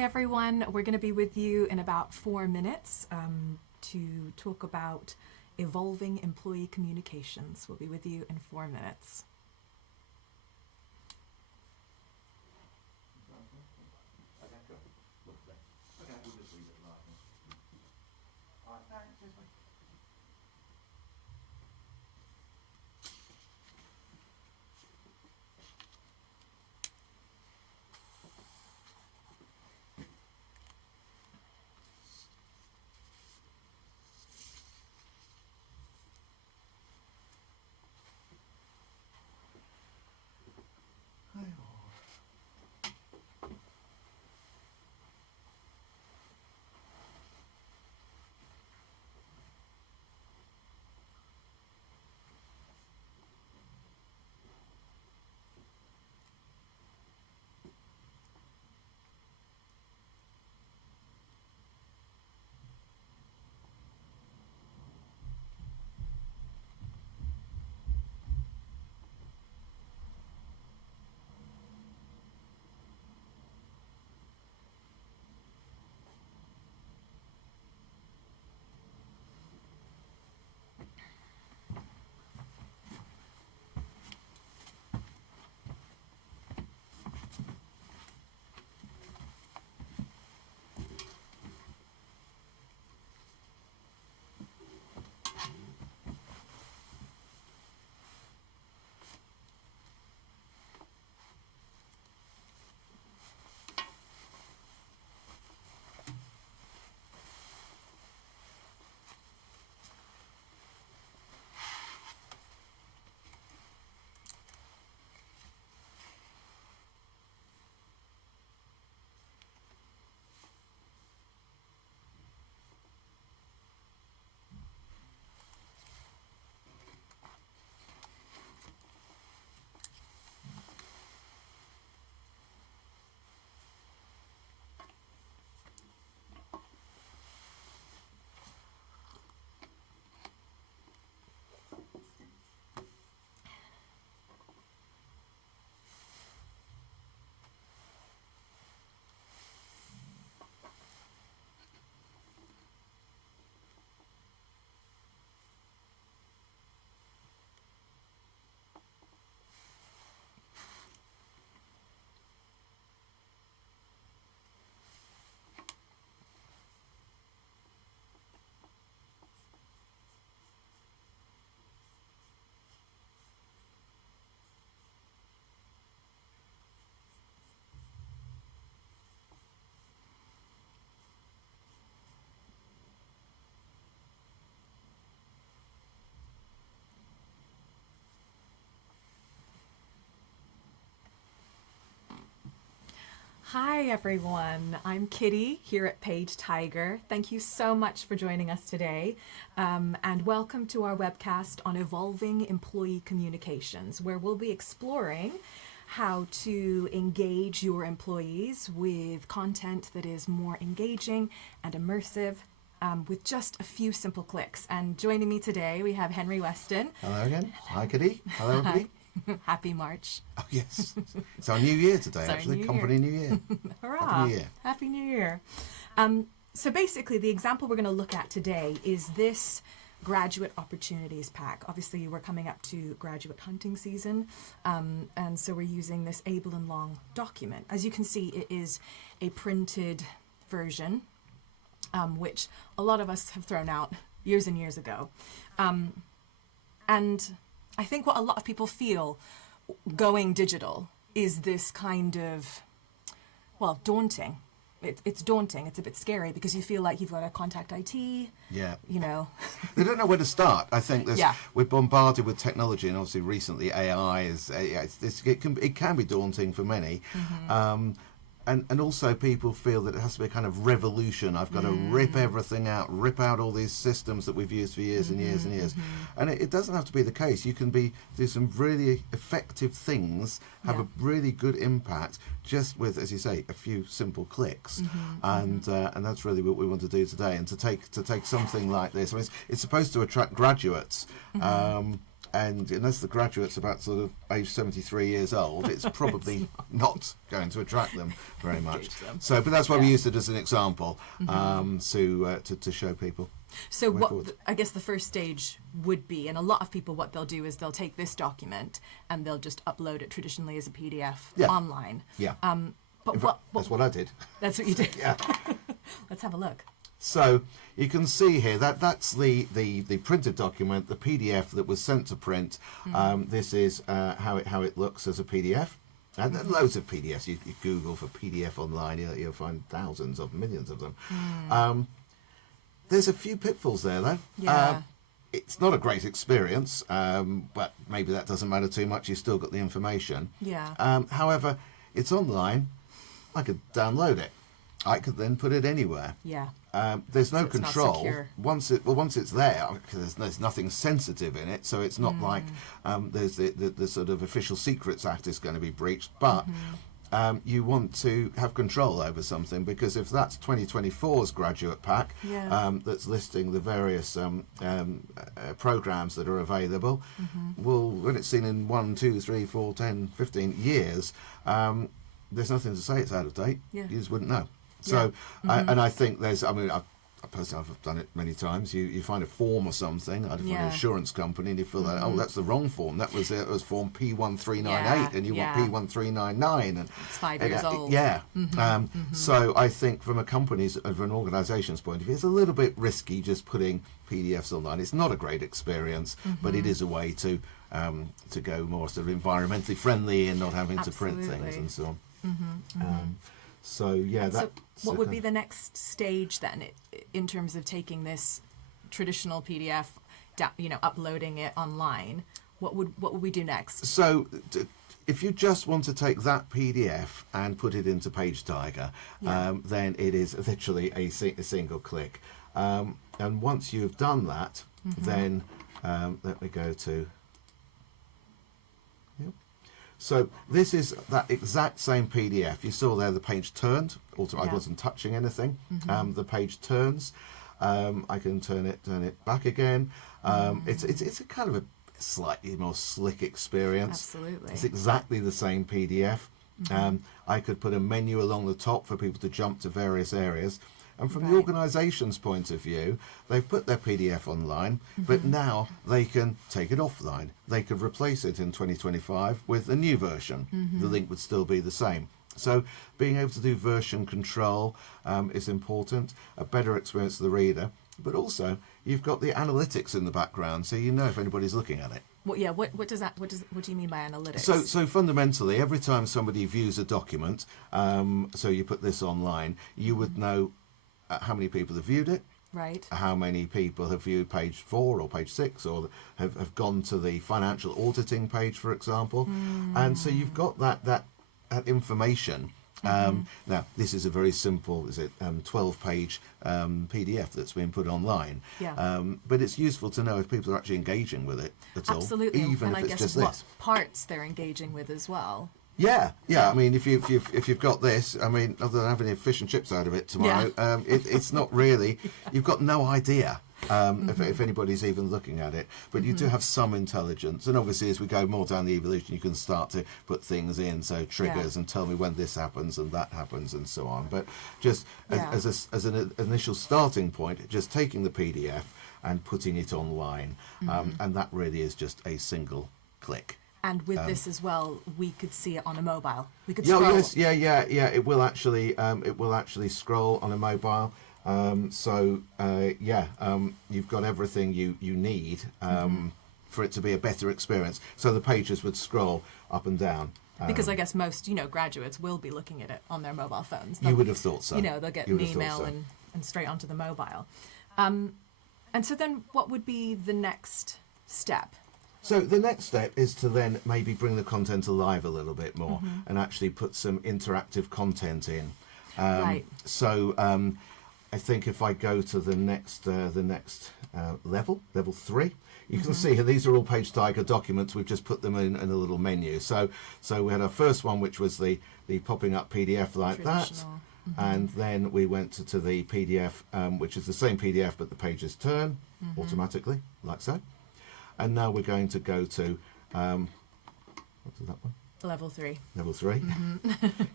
Hi everyone, we're going to be with you in about 4 minutes to talk about evolving employee communications. We'll be with you in 4 minutes. Hi everyone, I'm Kitty here at Page Tiger. Thank you so much for joining us today, and welcome to our webcast on evolving employee communications, where we'll be exploring how to engage your employees with content that is more engaging and immersive with just a few simple clicks. And joining me today, we have Henry Weston. Hello again. Hi, Kitty. Hello, everybody. Happy March. Oh, yes. It's our new year today, It's our actually. new Company New Year. Hurrah. Happy New Year. Happy New Year. So basically, the example we're going to look at today is this graduate opportunities pack. Obviously, we're coming up to graduate hunting season, and so we're using this able and long document. As you can see, it is a printed version, which a lot of us have thrown out years and years ago. And I think what a lot of people feel going digital is this kind of, well, daunting. It's daunting. It's a bit scary because you feel like you've got to contact IT. Yeah. You know. They don't know where to start. I think Yeah. we're bombarded with technology, and obviously recently AI it can be daunting for many. Mm-hmm. And also people feel that it has to be a kind of revolution. I've got to rip everything out, rip out all these systems that we've used for years and years and years. And it doesn't have to be the case. You can do some really effective things, have a really good impact, just with, as you say, a few simple clicks. And that's really what we want to do today. And to take something like this, I mean, it's supposed to attract graduates. and unless the graduate's about sort of age 73 years old, it's probably not going to attract them very much. So, but that's why we used it as an example to show people. So what I guess the first stage would be, and a lot of people, what they'll do is they'll take this document and they'll just upload it traditionally as a PDF online. Yeah. But that's what I did. That's what you did. Yeah. Let's have a look. So you can see here that's the printed document, the PDF that was sent to print. This is how it looks as a PDF. And there are loads of PDFs. You Google for PDF online, you'll find thousands of millions of them. There's a few pitfalls there, though. Yeah. It's not a great experience, but maybe that doesn't matter too much. You've still got the information. Yeah. However, it's online. I could download it. I could then put it anywhere. Yeah. There's no So it's not control secure. once it's there, because there's nothing sensitive in it. So it's not like there's the sort of Official Secrets Act is going to be breached, but you want to have control over something, because if that's 2024's graduate pack that's listing the various programs that are available, well, when it's seen in 1, 2, 3, 4, 10, 15 years, there's nothing to say it's out of date. Yeah. You just wouldn't know. So, and I think I personally, I've done it many times. You find a form or something, from an insurance company, and you fill that. Oh, that's the wrong form. That was form P1398, and you want P1399, and it's 5 years old. Yeah. So I think from an organisation's point of view, it's a little bit risky just putting PDFs online. It's not a great experience, but it is a way to go more sort of environmentally friendly and not having to print things and so on. So what would be the next stage then, in terms of taking this traditional PDF, uploading it online? What would we do next? So if you just want to take that PDF and put it into Page Tiger, then it is literally a single click. And once you've done that, then let me go to. So this is that exact same PDF. You saw there the page turned. Also, I wasn't touching anything. The page turns. I can turn it back again. It's a kind of a slightly more slick experience. Absolutely. It's exactly the same PDF. I could put a menu along the top for people to jump to various areas. And from the organisation's point of view, they've put their PDF online, but now they can take it offline. They could replace it in 2025 with a new version. The link would still be the same. So being able to do version control is important, a better experience for the reader, but also you've got the analytics in the background, so you know if anybody's looking at it. What do you mean by analytics? So fundamentally, every time somebody views a document, so you put this online, you would know how many people have viewed it, right? How many people have viewed page 4 or page 6, or have gone to the financial auditing page, for example. And so you've got that information. Now, this is a very simple, 12-page PDF that's been put online. Yeah. But it's useful to know if people are actually engaging with it at all. Absolutely. Even and if I it's guess just what this. parts they're engaging with as well. Yeah. I mean, if you've got this, I mean, other than having any fish and chips out of it tomorrow, it's not really. You've got no idea if anybody's even looking at it, but you do have some intelligence. And obviously, as we go more down the evolution, you can start to put things in, so triggers, and tell me when this happens and that happens and so on. But just as an initial starting point, just taking the PDF and putting it online, and that really is just a single click. And with this as well, we could see it on a mobile. We could scroll. Scroll. Yeah. It will actually scroll on a mobile. You've got everything you need for it to be a better experience. So the pages would scroll up and down. Because I guess most graduates will be looking at it on their mobile phones. You would have thought so. They'll get an email and straight onto the mobile. And so then, what would be the next step? So the next step is to then maybe bring the content alive a little bit more and actually put some interactive content in. Right. So I think if I go to the next level 3, you can see here these are all Page Tiger documents. We've just put them in a little menu. So we had our first one, which was the popping up PDF like that. And then we went to the PDF, which is the same PDF, but the pages turn automatically, like so. And now we're going to go to, what is that one? Level 3. Level 3.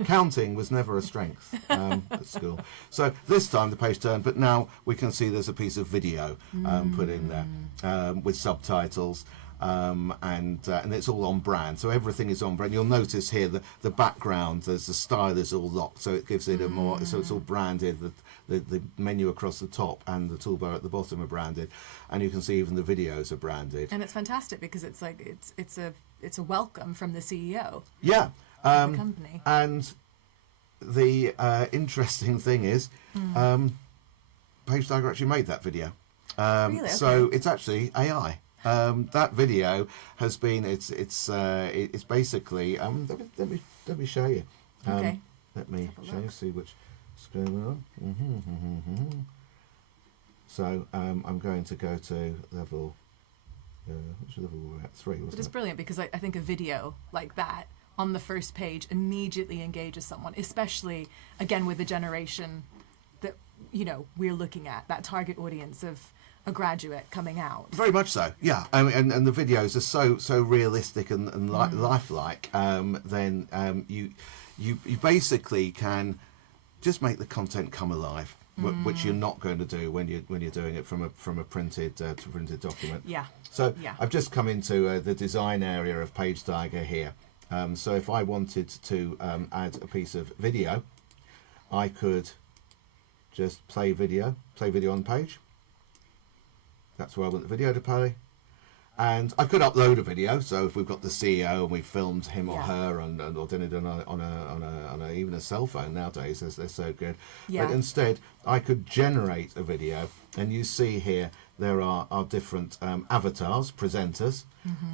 Counting was never a strength at school. So this time the page turned, but now we can see there's a piece of video put in there with subtitles. And it's all on brand, so everything is on brand. You'll notice here the background, there's the style is all locked, so it gives it a more, so it's all branded. The menu across the top and the toolbar at the bottom are branded, and you can see even the videos are branded. And it's fantastic because it's like it's a welcome from the CEO. Yeah, of the company. And the interesting thing is, Page Tiger actually made that video. Really? Okay. So it's actually AI. That video has been it's basically let me show you. Okay. Let me show you, see which screen we're on. So I'm going to go to level which level were we at? 3, wasn't But it's it? brilliant because I think a video like that on the first page immediately engages someone, especially again with the generation that we're looking at, that target audience of a graduate coming out. Very much so, yeah. And the videos are so realistic and lifelike. Then you basically can just make the content come alive, which you're not going to do when you're doing it from a printed document. Yeah. So yeah. I've just come into the design area of Page Tiger here. So if I wanted to add a piece of video, I could just play video on page. That's where I want the video to play. And I could upload a video. So if we've got the CEO and we filmed him or her or done it on even a cell phone nowadays, they're so good. Yeah. But instead, I could generate a video. And you see here, there are different avatars, presenters.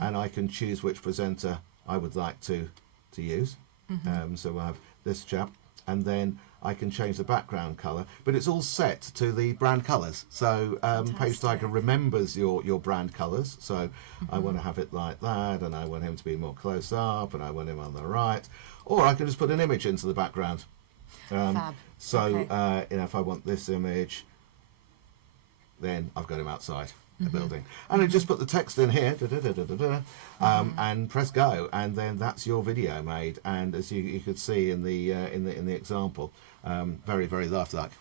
And I can choose which presenter I would like to use. So we'll have this chap. And then I can change the background colour, but it's all set to the brand colours. So Page Tiger remembers your brand colours. So I want to have it like that, and I want him to be more close up, and I want him on the right. Or I can just put an image into the background. Fab. So Okay. if I want this image, then I've got him outside the building, and I just put the text in here, and press go, and then that's your video made. And as you could see in the example, very lifelike.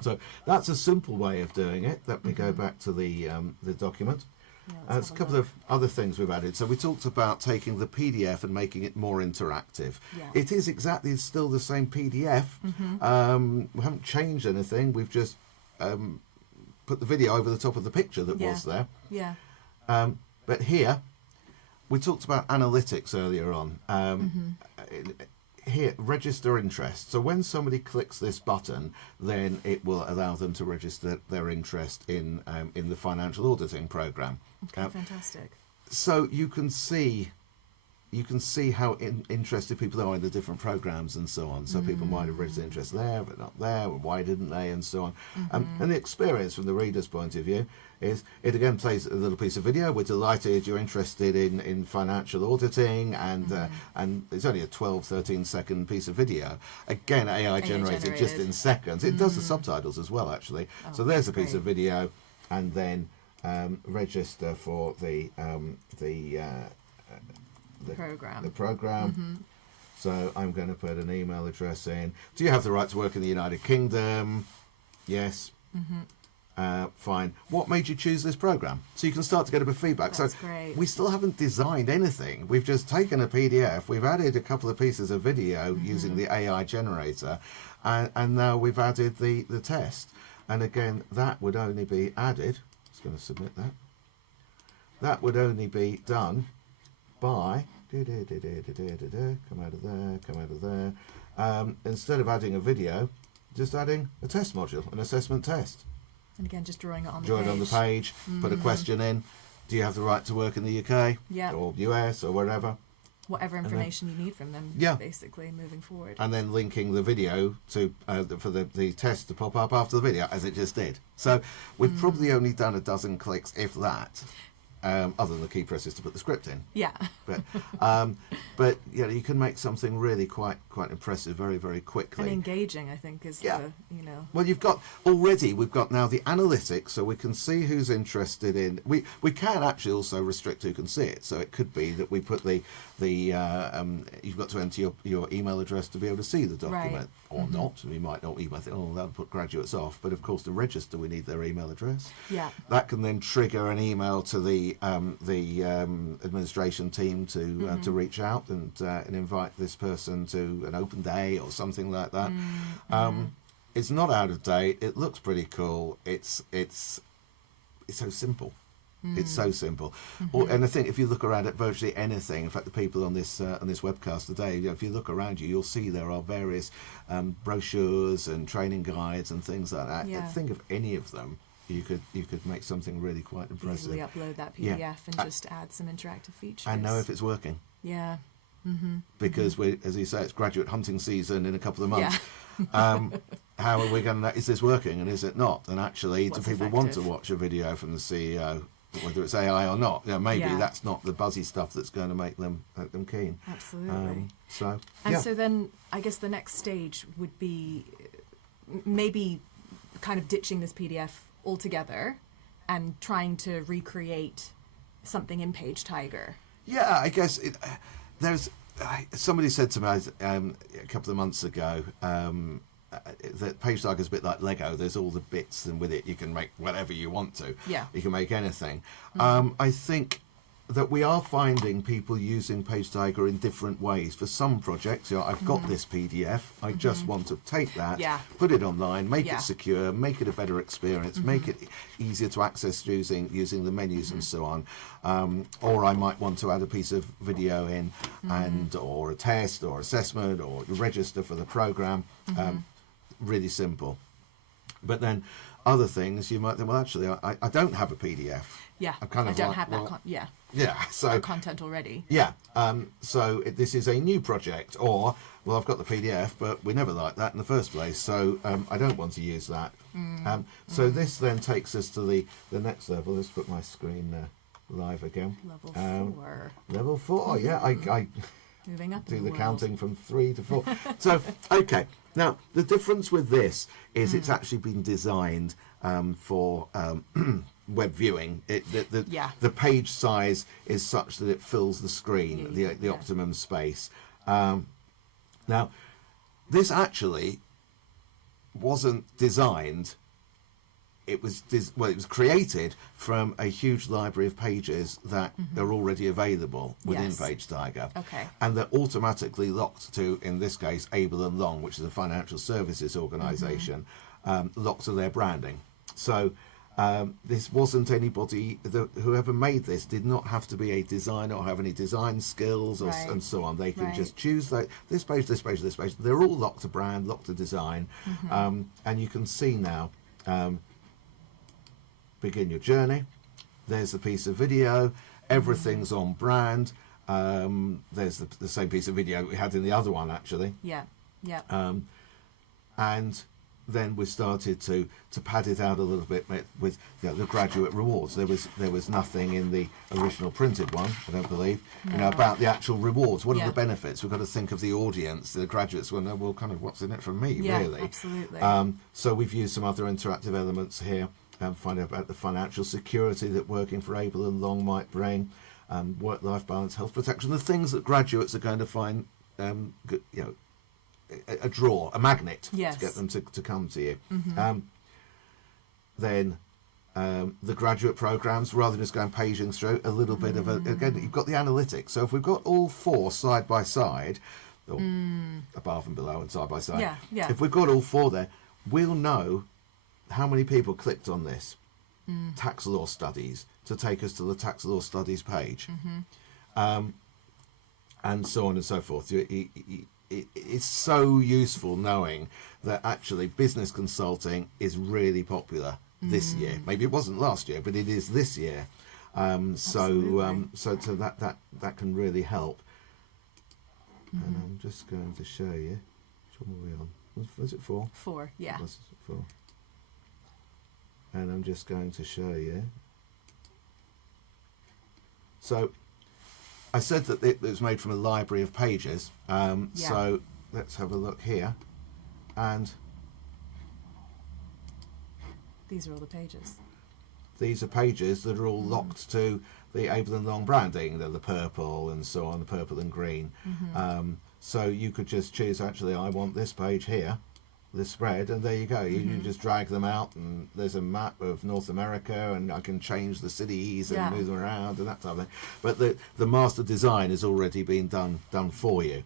So that's a simple way of doing it. Let me go back to the document. Yeah, There's a couple of other things we've added. So we talked about taking the PDF and making it more interactive. Yeah. It is exactly still the same PDF. We haven't changed anything. We've just put the video over the top of the picture that was there. Yeah. But here, we talked about analytics earlier on. Here, register interest. So when somebody clicks this button, then it will allow them to register their interest in the financial auditing program. Okay, fantastic. So you can see how interested people are in the different programs and so on. So people might have registered interest there, but not there. Or why didn't they, and so on. And the experience from the reader's point of view is it again plays a little piece of video. We're delighted you're interested in financial auditing, and it's only a 12-13 second piece of video. Again, AI generated just in seconds. It does the subtitles as well, actually. Oh, so there's a piece great. of video, and then register for the program. So I'm going to put an email address in. Do you have the right to work in the United Kingdom? Yes. Fine. What made you choose this program? So you can start to get a bit of feedback. That's so great. We still haven't designed anything. We've just taken a PDF. We've added a couple of pieces of video using the AI generator, and now we've added the test. And again, that would only be added. Just going to submit that. That would only be done by come out of there. Instead of adding a video, just adding a test module, an assessment test. And again, just drawing it on the Draw page. it on the page, put a question in. Do you have the right to work in the UK Yeah. or US or wherever? Whatever information you need from them, Yeah. basically, moving forward. And then linking the video to for the test to pop up after the video, as it just did. So we've probably only done a dozen clicks, if that. other than the key presses to put the script in. Yeah. But you know, you can make something really quite impressive very, very quickly. And engaging, I think, is Yeah. the, you know. Well, we've got now the analytics, so we can see who's interested in. We can actually also restrict who can see it. So it could be that we put you've got to enter your email address to be able to see the document, or not. We might not email think, oh, that'll put graduates off. But of course, to register, we need their email address. Yeah. That can then trigger an email to the administration team to reach out and invite this person to an open day or something like that. It's not out of date. It looks pretty cool. It's so simple. It's so simple. And I think if you look around at virtually anything, in fact, the people on this webcast today, you know, if you look around you, you'll see there are various brochures and training guides and things like that. Yeah. Think of any of them. You could make something really quite impressive. Easily upload that PDF and just add some interactive features. And know if it's working. Yeah. Because as you say, it's graduate hunting season in a couple of months. How are we going to know, is this working and is it not? And actually, What's do people want to watch a video from the CEO, whether it's AI or not? You know, maybe that's not the buzzy stuff that's going to make them keen. Absolutely. So then I guess the next stage would be maybe kind of ditching this PDF altogether and trying to recreate something in Page Tiger. Yeah, I guess somebody said to me a couple of months ago that Page Tiger is a bit like Lego. There's all the bits, and with it you can make whatever you want to. Yeah. You can make anything. I think that we are finding people using Page Tiger in different ways. For some projects, you know, I've got this PDF, I just want to take that, put it online, make it secure, make it a better experience, make it easier to access using the menus and so on. Or I might want to add a piece of video in or a test or assessment or register for the program. Really simple. But then other things you might think, well, actually, I don't have a PDF. Yeah, I'm kind of I don't like, have that. Yeah, so that content already. Yeah, so this is a new project, or well, I've got the PDF, but we never liked that in the first place, so I don't want to use that. So this then takes us to the next level. Let's put my screen live again. Level 4. Level 4. Yeah, I moving up. Do the counting from 3 to 4. So okay, now the difference with this is it's actually been designed for web viewing. The page size is such that it fills the screen, the optimum space. Now, this actually wasn't designed. It was created from a huge library of pages that are already available within Page Tiger, and they're automatically locked to, in this case, Able and Long, which is a financial services organisation, locked to their branding. So this wasn't anybody. Whoever made this did not have to be a designer or have any design skills and so on. They could just choose this page, this page, this page. They're all locked to brand, locked to design, and you can see now. Begin your journey. There's the piece of video. Everything's on brand. There's the same piece of video we had in the other one, actually. Yeah. And then we started to pad it out a little bit with the graduate rewards. There was nothing in the original printed one, I don't believe, about the actual rewards. What are the benefits? We've got to think of the audience, the graduates. Well, kind of what's in it for me, really. Absolutely. So we've used some other interactive elements here. Find out about the financial security that working for Able and Long might bring, work-life balance, health protection, the things that graduates are going to find, a draw, a magnet to get them to come to you. Then the graduate programs, rather than just going paging through, a little bit of again, you've got the analytics. So if we've got all 4 side by side, or above and below and side by side, if we've got all 4 there, we'll know how many people clicked on this tax law studies to take us to the tax law studies page, and so on and so forth. It's so useful knowing that actually business consulting is really popular this year. Maybe it wasn't last year, but it is this year. So that can really help. And I'm just going to show you. Which one were we on? Was it 4? 4, yeah. Was it 4? And I'm just going to show you. So I said that it was made from a library of pages. So let's have a look here. And these are all the pages. These are pages that are all locked to the Able and Long branding. They're the purple and so on, the purple and green. So you could just choose, actually, I want this page here, this spread, and there you go. You just drag them out, and there's a map of North America, and I can change the cities and move them around and that type of thing. But the master design has already been done for you,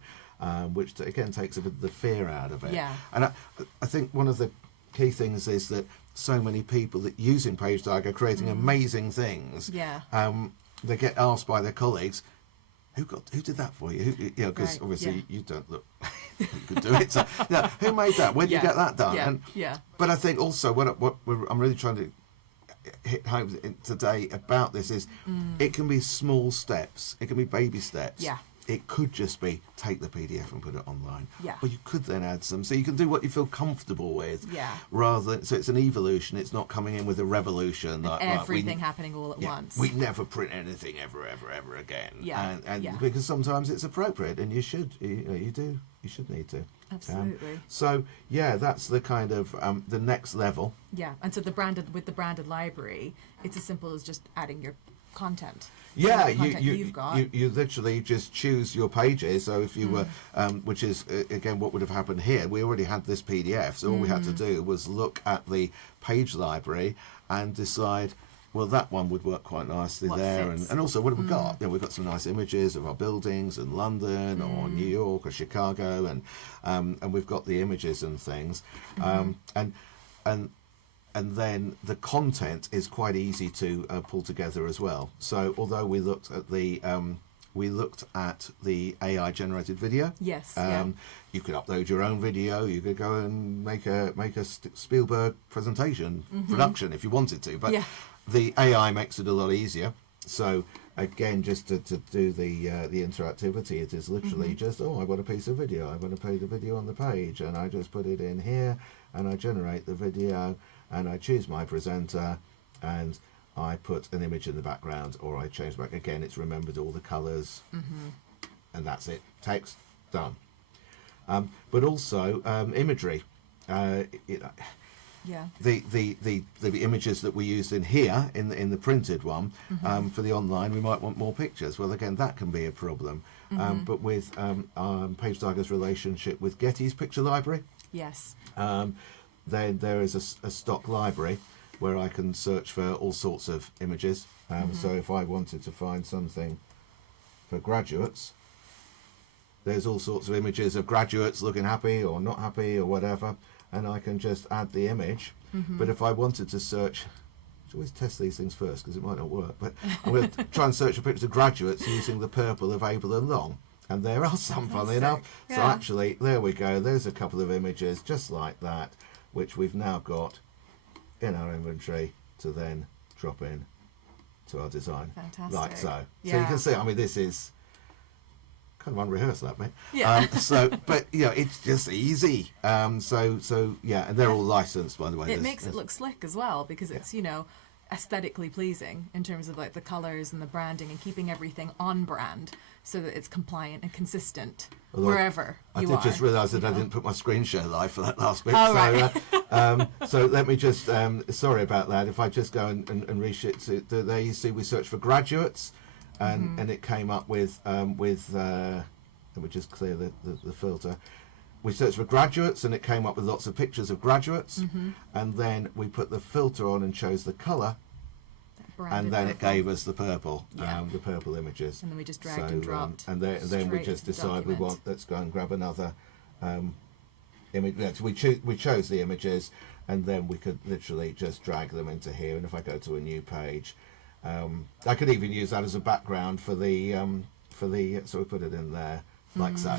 which again takes a bit of the fear out of it. And I think one of the key things is that so many people that using PageTiger are creating amazing things. They get asked by their colleagues, who did that for you? Because obviously you don't look you could do it. So, who made that? Where did you get that done? But I think also what I'm really trying to hit home today about this is it can be small steps. It can be baby steps. It could just be take the PDF and put it online. Or you could then add some. So you can do what you feel comfortable with. Rather than, so it's an evolution. It's not coming in with a revolution. Like, everything happening all at once. We never print anything ever again. And because sometimes it's appropriate, and you should need to. Absolutely. So that's the kind of the next level. And so with the branded library, it's as simple as just adding your content. You literally just choose your pages. So if you were, which is again what would have happened here, we already had this PDF, so all we had to do was look at the page library and decide, well, that one would work quite nicely there, and also what have we got? We've got some nice images of our buildings in London or New York or Chicago, and we've got the images and things, and then the content is quite easy to pull together as well. So although we looked at the AI generated video, you could upload your own video. You could go and make a Spielberg presentation production if you wanted to, but the AI makes it a lot easier. So again, just to do the interactivity, it is literally just, I want a piece of video. I want to play the video on the page, and I just put it in here, and I generate the video, and I choose my presenter, and I put an image in the background, or I change back. Again, it's remembered all the colours, and that's it. Text, done. But also imagery. The images that we used in here, in the printed one, for the online, we might want more pictures. Well, again, that can be a problem. But with PageTiger's relationship with Getty's picture library, then there is a stock library where I can search for all sorts of images. So if I wanted to find something for graduates, there's all sorts of images of graduates looking happy or not happy or whatever, and I can just add the image. But if I wanted to search, I should always test these things first because it might not work, but I'm going to try and search for pictures of graduates using the purple of Able and Long. And there are some, funnily enough. So actually, there we go. There's a couple of images just like that, which we've now got in our inventory to then drop in to our design. Fantastic. Like so. So you can see, I mean, this is kind of unrehearsed, that bit. But it's just easy. And they're all licensed, by the way. It makes it look slick as well, because it's aesthetically pleasing in terms of like the colors and the branding and keeping everything on brand so that it's compliant and consistent wherever you are. I just realised that I didn't put my screen share live for that last bit. So let me just sorry about that. If I just go and reshift it, there you see we searched for graduates, and it came up with let me just clear the filter. We searched for graduates, and it came up with lots of pictures of graduates, and then we put the filter on and chose the colour, and then it gave us the purple images. And then we just dragged and dropped. And then we just decide let's go and grab another image. We chose the images, and then we could literally just drag them into here. And if I go to a new page, I could even use that as a background for the so we put it in there like so.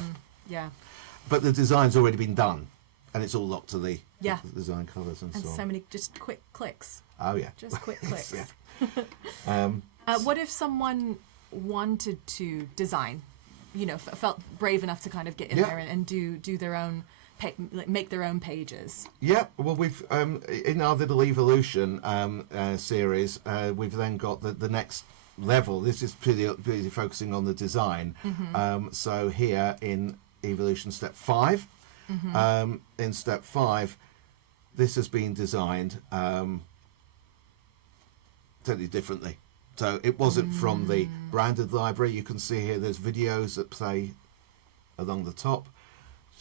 But the design's already been done, and it's all locked to the design colours and so on. And so many just quick clicks. Oh yeah, just quick clicks. What if someone wanted to design, felt brave enough to kind of get in there and do their own, make their own pages? Yeah, well, we've in our little evolution series, we've then got the next level. This is purely focusing on the design. So here in evolution step 5, in step 5, this has been designed totally differently. So it wasn't from the branded library. You can see here there's videos that play along the top.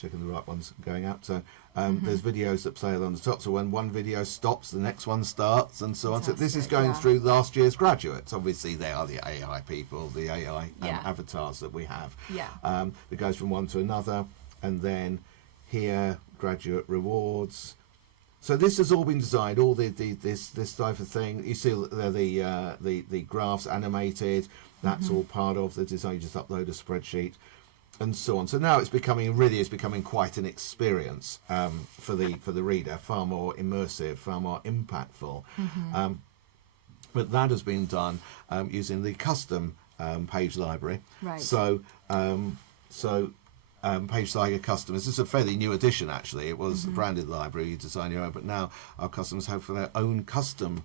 Checking the right ones going out. So there's videos that play along the top. So when one video stops, the next one starts, and so on. So this is going through last year's graduates. Obviously, they are the AI people, the AI avatars that we have. It goes from one to another, and then here graduate rewards. So this has all been designed. All this type of thing. You see the graphs animated. That's all part of the design. You just upload a spreadsheet, and so on. So now it's becoming quite an experience for the reader, far more immersive, far more impactful. But that has been done using the custom page library. Right. So Page Tiger Customers. This is a fairly new addition, actually. It was a branded library, you design your own, but now our customers have their own custom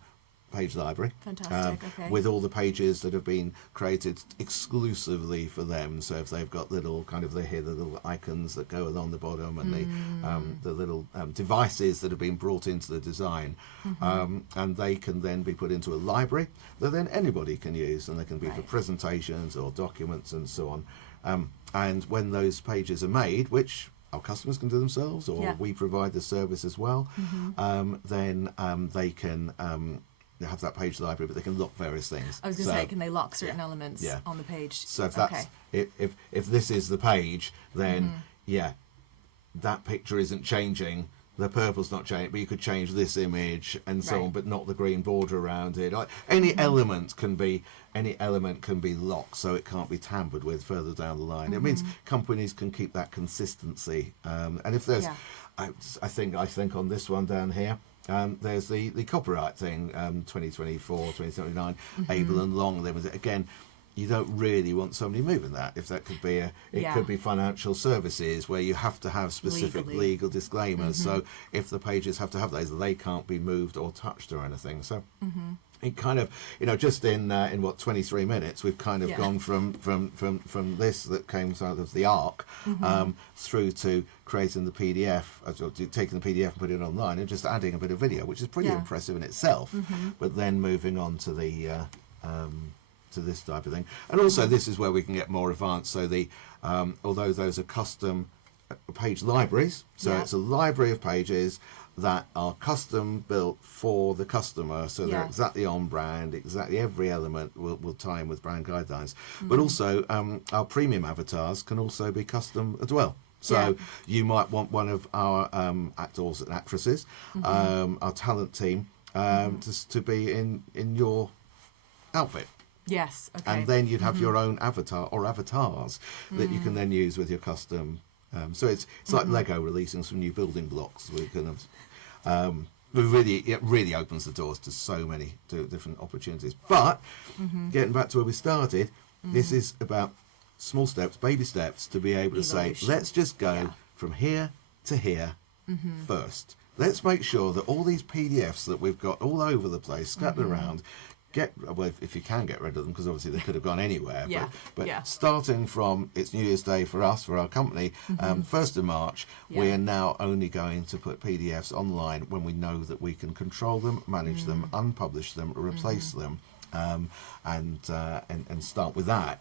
page library. Fantastic. Okay. With all the pages that have been created exclusively for them. So if they've got little they hear the little icons that go along the bottom, and the little devices that have been brought into the design, and they can then be put into a library that then anybody can use, and they can be for presentations or documents and so on. And when those pages are made, which our customers can do themselves, or we provide the service as well, then they can have that page library, but they can lock various things. I was going to say, can they lock certain elements on the page? So if that's if this is the page, then that picture isn't changing. The purple's not changing, but you could change this image and so on, but not the green border around it. Any element can be locked, so it can't be tampered with further down the line. It means companies can keep that consistency. And if there's, I think on this one down here, there's the copyright thing, 2024, 2079, able and long. Again, you don't really want somebody moving that. If that could be could be financial services where you have to have specific legal disclaimers. So if the pages have to have those, they can't be moved or touched or anything. So it kind of, just in 23 minutes, we've kind of gone from this that came out of the ARC through to creating the PDF, taking the PDF and putting it online and just adding a bit of video, which is pretty impressive in itself. But then moving on to the to this type of thing, and also this is where we can get more advanced. So the although those are custom page libraries, so it's a library of pages that are custom built for the customer, so they're exactly on brand, exactly every element will tie in with brand guidelines. But also our premium avatars can also be custom as well. So you might want one of our actors and actresses, our talent team, to be in your outfit. Yes. Okay. And then you'd have your own avatar or avatars that you can then use with your custom. So it's like Lego releasing some new building blocks. We kind of it really opens the doors to so many different opportunities. But getting back to where we started, this is about small steps, baby steps, to be able to say, let's just go from here to here first. Let's make sure that all these PDFs that we've got all over the place, scattered around, if you can get rid of them, because obviously they could have gone anywhere. But starting from, it's New Year's Day for us, for our company, 1st of March, we are now only going to put PDFs online when we know that we can control them, manage them, unpublish them, replace them, and start with that,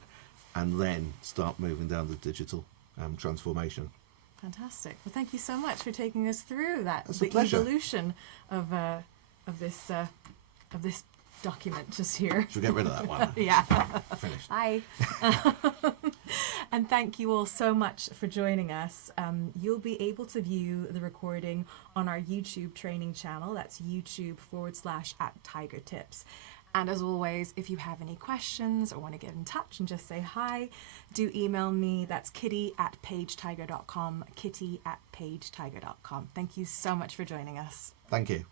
and then start moving down the digital transformation. Fantastic. Well, thank you so much for taking us through that. It's a pleasure. Evolution of this document just here. Should we get rid of that one? Finished. Hi. And thank you all so much for joining us. You'll be able to view the recording on our YouTube training channel. That's YouTube.com/@TigerTips. And as always, if you have any questions or want to get in touch and just say hi, do email me. That's kitty@pagetiger.com, kitty@pagetiger.com. Thank you so much for joining us. Thank you.